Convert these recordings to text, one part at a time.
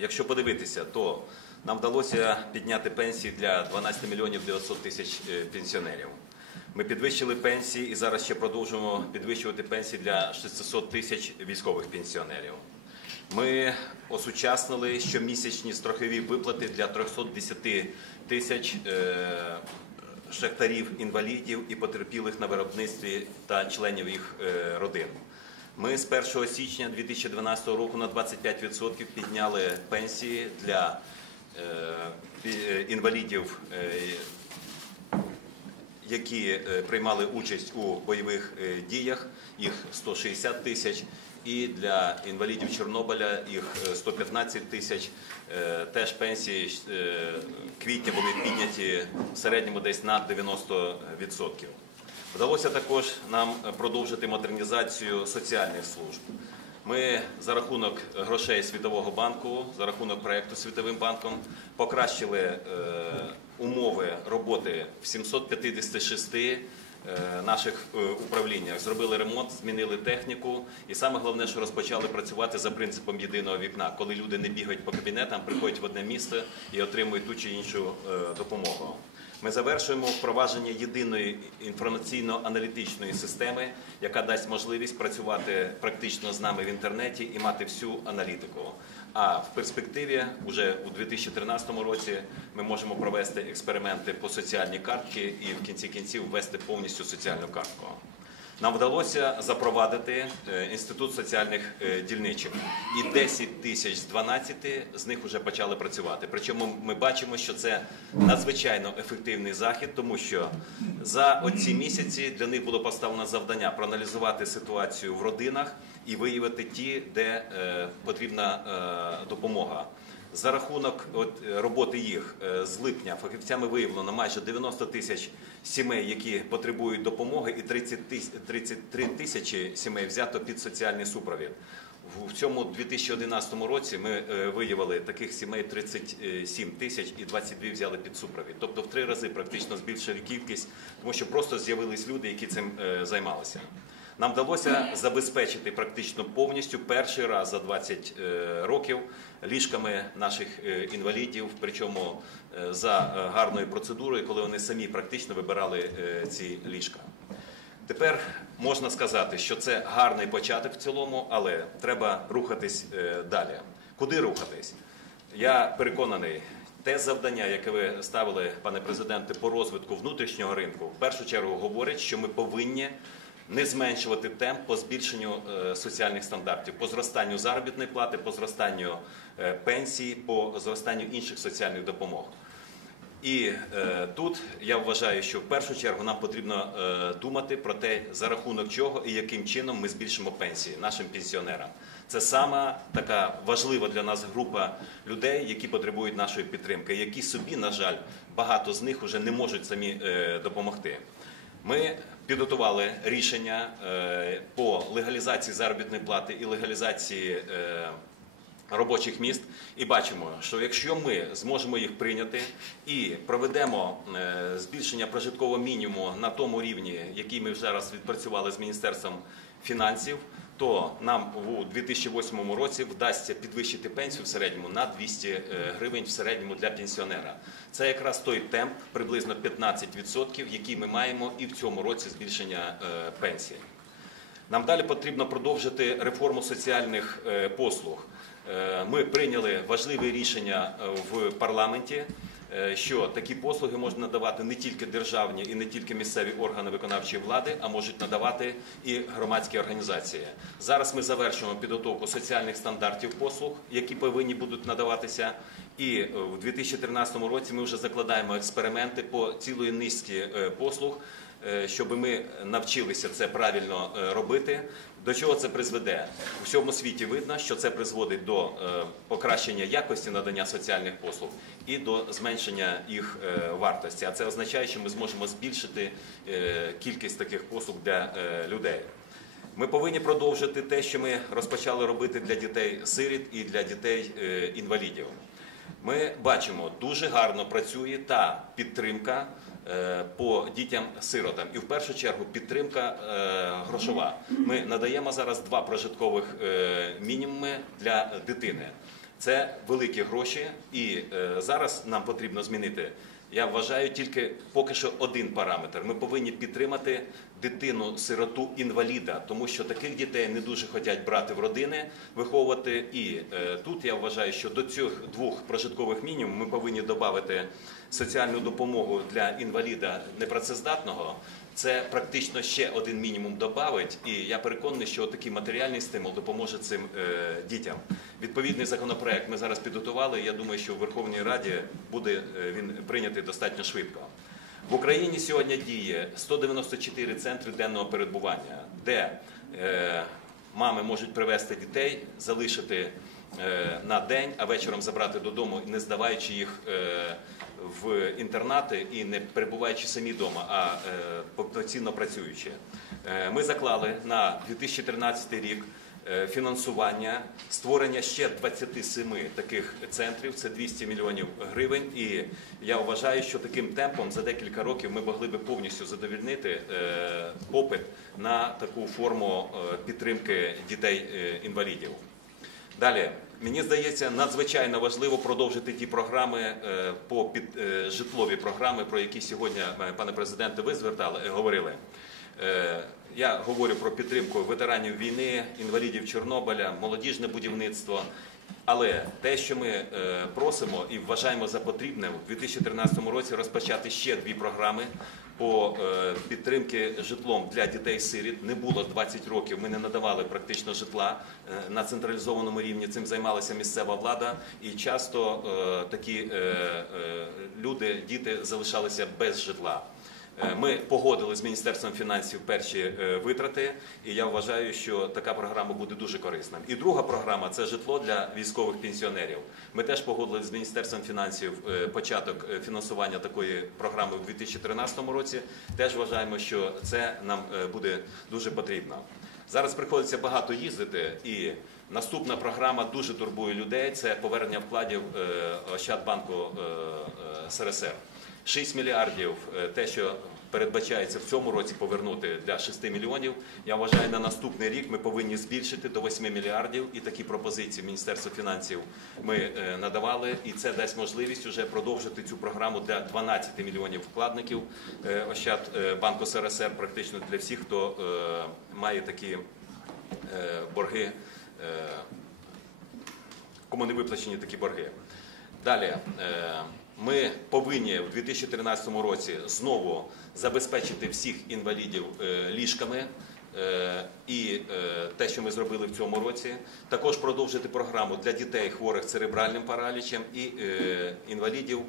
Якщо подивитися, то нам вдалося підняти пенсії для 12 мільйонів 900 тисяч е, пенсіонерів. Ми підвищили пенсії і зараз ще продовжуємо підвищувати пенсії для 600 тисяч військових пенсіонерів. Ми осучаснили щомісячні страхові виплати для 310 тисяч е, шахтарів, інвалідів і потерпілих на виробництві та членів їх е, родин. Ми з 1 січня 2012 року на 25% підняли пенсії для е, інвалідів, е, які е, приймали участь у бойових діях, їх 160 тисяч, і для інвалідів Чорнобиля їх е, 115 тисяч. Теж пенсії квітня були підняті в середньому десь на 90%. Вдалося також нам продовжити модернізацію соціальних служб. Ми за рахунок грошей Світового банку, за рахунок проєкту Світовим банком покращили е, умови роботи в 756 е, наших е, управліннях. Зробили ремонт, змінили техніку, і саме головне, що розпочали працювати за принципом єдиного вікна, коли люди не бігають по кабінетам, приходять в одне місце і отримують ту чи іншу е, допомогу. Ми завершуємо впровадження єдиної інформаційно-аналітичної системи, яка дасть можливість працювати практично з нами в інтернеті і мати всю аналітику. А в перспективі, уже у 2013 році, ми можемо провести експерименти по соціальній картці і в кінці кінців ввести повністю соціальну картку. Нам вдалося запровадити е, інститут соціальних е, дільничих, і 10 тисяч з 12 з них вже почали працювати. Причому ми бачимо, що це надзвичайно ефективний захід, тому що за оці місяці для них було поставлено завдання проаналізувати ситуацію в родинах і виявити ті, де е, потрібна допомога. За рахунок от, роботи їх з липня фахівцями виявлено майже 90 тисяч сімей, які потребують допомоги, і 30 тис- 33 тисячі сімей взято під соціальний супровід. В- цьому 2011 році ми е, виявили таких сімей 37 тисяч і 22 взяли під супровід. Тобто в три рази практично збільшили кількість, тому що просто з'явились люди, які цим е, займалися. Нам вдалося забезпечити практично повністю перший раз за 20 е, років ліжками наших е, інвалідів, причому е, за гарною процедурою, коли вони самі практично вибирали ці ліжка. Тепер можна сказати, що це гарний початок в цілому, але треба рухатись далі. Куди рухатись? Я переконаний, те завдання, яке ви ставили, пане президенте, по розвитку внутрішнього ринку, в першу чергу говорить, що ми повинні не зменшувати темп по збільшенню е, соціальних стандартів, по зростанню заробітної плати, по зростанню е, пенсії, по зростанню інших соціальних допомог. І е, тут я вважаю, що в першу чергу нам потрібно е, думати про те, за рахунок чого і яким чином ми збільшимо пенсії нашим пенсіонерам. Це сама така важлива для нас група людей, які потребують нашої підтримки, які собі, на жаль, багато з них вже не можуть самі е, допомогти. Ми підготували рішення е, по легалізації заробітної плати і легалізації. е, робочих міст і бачимо, що якщо ми зможемо їх прийняти і проведемо е, збільшення прожиткового мінімуму на тому рівні, який ми вже зараз відпрацювали з міністерством фінансів, то нам у 2008 році вдасться підвищити пенсію в середньому на 200 е, гривень в середньому для пенсіонера. Це якраз той темп, приблизно 15%, який ми маємо і в цьому році збільшення е, пенсії. Нам далі потрібно продовжити реформу соціальних е, послуг. Ми прийняли важливі рішення в парламенті, що такі послуги можуть надавати не тільки державні і не тільки місцеві органи виконавчої влади, а можуть надавати і громадські організації. Зараз ми завершуємо підготовку соціальних стандартів послуг, які повинні будуть надаватися. І е, в 2013 році ми вже закладаємо експерименти по цілої низці е, послуг е, щоб ми навчилися це правильно е, робити. До чого це призведе? У всьому світі видно, що це призводить до е, покращення якості надання соціальних послуг і до зменшення їх е, вартості. А це означає, що ми зможемо збільшити е, кількість таких послуг для е, людей. Ми повинні продовжити те, що ми розпочали робити для дітей-сиріт і для дітей-інвалідів. Ми бачимо, дуже гарно працює та підтримка е, по дітям-сиротам. І в першу чергу підтримка е, грошова. Ми надаємо зараз два прожиткових е, мінімуми для дитини. Це великі гроші, і е, зараз нам потрібно змінити. Я вважаю тільки поки що один параметр. Ми повинні підтримати дитину, сироту інваліда, тому що таких дітей не дуже хочуть брати в родини, виховувати. І е, тут я вважаю, що до цих двох прожиткових мінімумів ми повинні додати соціальну допомогу для інваліда непрацездатного. Це практично ще один мінімум додавить, і я переконаний, що такий матеріальний стимул допоможе цим е, дітям. Відповідний законопроект ми зараз підготували. Я думаю, що в Верховній Раді буде е, він прийнятий достатньо швидко. В Україні сьогодні діє 194 центри денного перебування, де е, мами можуть привезти дітей, залишити на день, а вечором забрати додому, не здаваючи їх е, в інтернати і не перебуваючи самі вдома, а е, повноцінно працюючи. Е, Ми заклали на 2013 рік е, фінансування створення ще 27 таких центрів. Це 200 мільйонів гривень. І я вважаю, що таким темпом за декілька років ми могли би повністю задовільнити е, попит на таку форму е, підтримки дітей-інвалідів. Далі, мені здається, надзвичайно важливо продовжити ті програми е, по під е, житлові програми, про які сьогодні, е, пане президенте, ви звертали говорили. Я говорю про підтримку ветеранів війни, інвалідів Чорнобиля, молодіжне будівництво. Але те, що ми е, просимо і вважаємо за потрібне в 2013 році розпочати ще дві програми по е, підтримки житлом для дітей-сиріт. Не було 20 років. Ми не надавали практично житла е, на централізованому рівні. Цим займалася місцева влада, і часто такі люди, діти залишалися без житла. Е, Ми погодили з Міністерством фінансів перші е, витрати, і я вважаю, що така програма буде дуже корисна. І друга програма це житло для військових пенсіонерів. Ми теж погодили з Міністерством фінансів е, початок фінансування такої програми у 2013 році. Теж вважаємо, що це нам буде дуже потрібно. Зараз приходиться багато їздити, і наступна програма дуже турбує людей. Це повернення вкладів Ощадбанку СРСР. 6 мільярдів е, те, що передбачається в цьому році повернути для 6 мільйонів. Я вважаю, на наступний рік ми повинні збільшити до 8 мільярдів. І такі пропозиції Міністерства фінансів ми е, надавали. І це дасть можливість вже продовжити цю програму для 12 мільйонів вкладників е, Ощад Банку СРСР, практично для всіх, хто має такі борги. Кому не виплачені такі борги. Далі ми повинні в 2013 році знову забезпечити всіх інвалідів е, ліжками. Е, І е, те, що ми зробили в цьому році, також продовжити програму для дітей хворих церебральним паралічем і інвалідів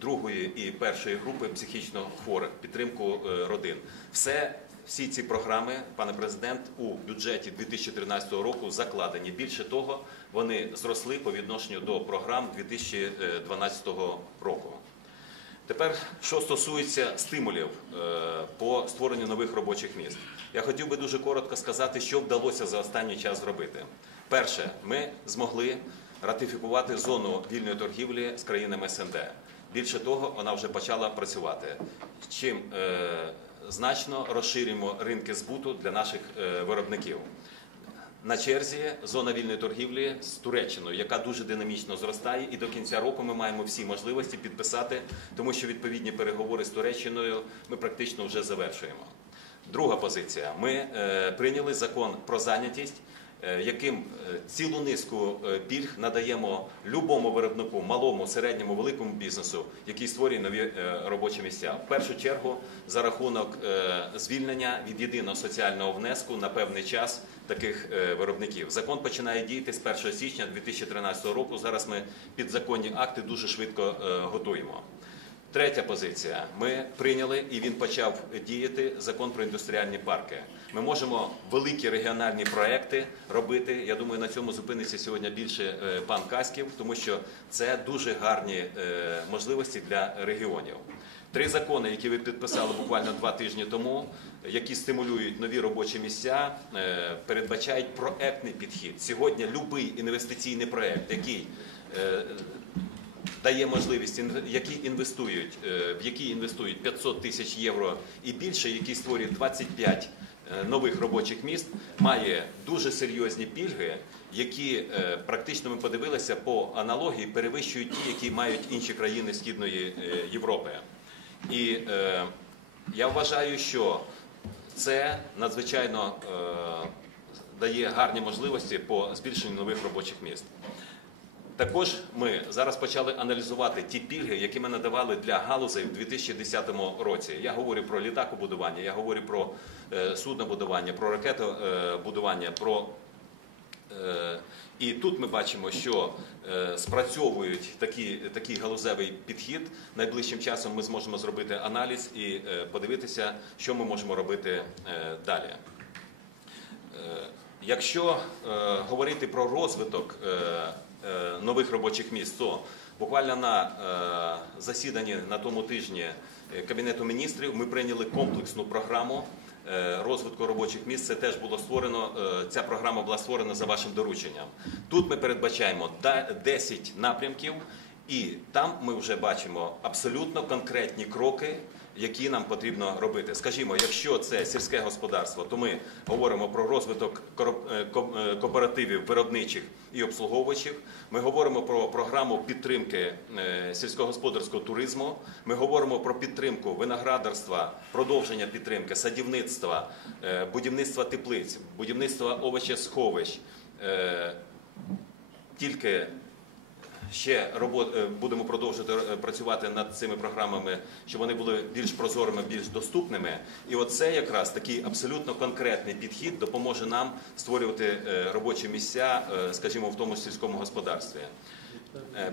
другої і першої групи психічно хворих, підтримку родин. Все всі ці програми, пане президент, у бюджеті 2013 року закладені. Більше того, вони зросли по відношенню до програм 2012 року. Тепер, що стосується стимулів е, по створенню нових робочих місць, я хотів би дуже коротко сказати, що вдалося за останній час зробити. Перше, ми змогли ратифікувати зону вільної торгівлі з країнами СНД. Більше того, вона вже почала працювати. Чим е, значно розширюємо ринки збуту для наших е, виробників. На черзі зона вільної торгівлі з Туреччиною, яка дуже динамічно зростає, і до кінця року ми маємо всі можливості підписати, тому що відповідні переговори з Туреччиною ми практично вже завершуємо. Друга позиція: ми е, прийняли закон про зайнятість, яким е, цілу низку е, пільг надаємо любому виробнику, малому, середньому, великому бізнесу, який створює нові е, робочі місця. В першу чергу за рахунок е, звільнення від єдиного соціального внеску на певний час таких е, виробників. Закон починає діяти з 1 січня 2013 року. Зараз ми підзаконні акти дуже швидко е, готуємо. Третя позиція. Ми прийняли і він почав діяти закон про індустріальні парки. Ми можемо великі регіональні проекти робити. Я думаю, на цьому зупиниться сьогодні більше е, пан Каськів, тому що це дуже гарні е, можливості для регіонів. Три закони, які ви підписали буквально два тижні тому, які стимулюють нові робочі місця, е, передбачають проектний підхід. Сьогодні будь-який інвестиційний проект, який дає можливість які інвестують, е, в які інвестують 500 тисяч євро і більше, які створюють 25 е, нових робочих місць, має дуже серйозні пільги які е, практично ми подивилися по аналогії, перевищують ті, які мають інші країни Східної Європи. І я вважаю, що це надзвичайно дає гарні можливості по збільшенню нових робочих місць. Також ми зараз почали аналізувати ті пільги, які ми надавали для галузей в 2010 році. Я говорю про літакобудування, я говорю про е, суднобудування, про ракетобудування, про Е, І тут ми бачимо, що е, спрацьовують такі, такий галузевий підхід. Найближчим часом ми зможемо зробити аналіз і подивитися, що ми можемо робити далі. Якщо е, говорити про розвиток е, е, нових робочих місць, то буквально на е, засіданні на тому тижні е, Кабінету міністрів ми прийняли комплексну програму е, розвитку робочих місць. Це теж було створено. е, Ця програма була створена за вашим дорученням. Тут ми передбачаємо да- 10 напрямків, і там ми вже бачимо абсолютно конкретні кроки які нам потрібно робити. Скажімо, якщо це сільське господарство, то ми говоримо про розвиток е, е, кооперативів виробничих і обслуговуючих. Ми говоримо про програму підтримки е, сільськогосподарського туризму. Ми говоримо про підтримку виноградарства, продовження підтримки садівництва, будівництва теплиць, будівництва овочесховищ. Тільки ще робот, е, будемо продовжувати е, працювати над цими програмами, щоб вони були більш прозорими, більш доступними. І оце якраз такий абсолютно конкретний підхід допоможе нам створювати е, робочі місця, скажімо, в тому сільському господарстві.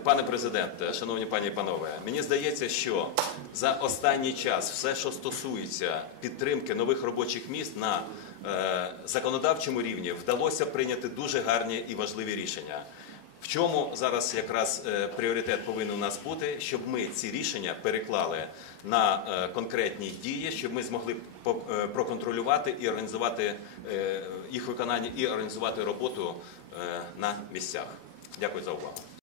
Пане президенте, шановні пані і панове, мені здається, що за останній час все, що стосується підтримки нових робочих місць на законодавчому рівні, вдалося прийняти дуже гарні і важливі рішення. В чому зараз якраз е, пріоритет повинен у нас бути, щоб ми ці рішення переклали на е, конкретні дії, щоб ми змогли е, проконтролювати і організувати їх виконання і організувати роботу на місцях. Дякую за увагу.